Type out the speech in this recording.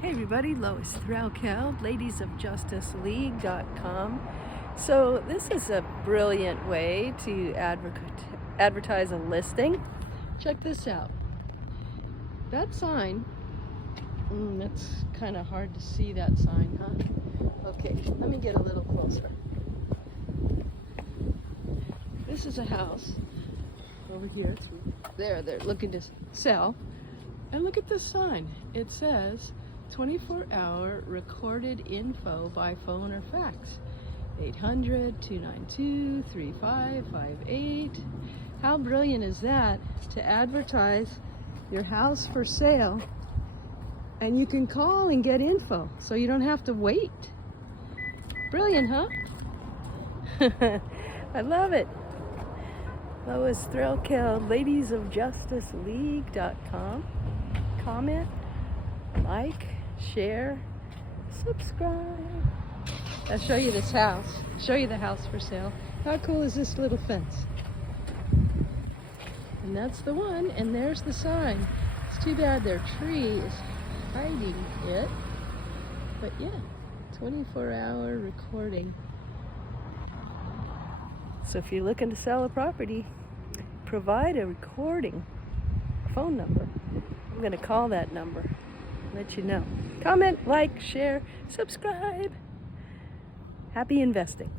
Hey everybody, Lois Threlkel, ladiesofjusticeleague.com. So this is a brilliant way to advertise a listing. Check this out. That sign, that's kind of hard to see, that sign, huh? Okay, let me get a little closer. This is a house over here. They're looking to sell. And look at this sign. It says 24-hour recorded info by phone or fax. 800-292-3558. How brilliant is that to advertise your house for sale, and you can call and get info so you don't have to wait. Brilliant, huh? I love it. Lois Threlkel, ladiesofjusticeleague.com. Comment, like, share, subscribe. I'll show you this house. Show you the house for sale. How cool is this little fence? And that's the one, and there's the sign. It's too bad their tree is hiding it. But yeah, 24-hour recording. So if you're looking to sell a property, provide a recording phone number. I'm going to call that number, let you know. Comment, like, share, subscribe. Happy investing.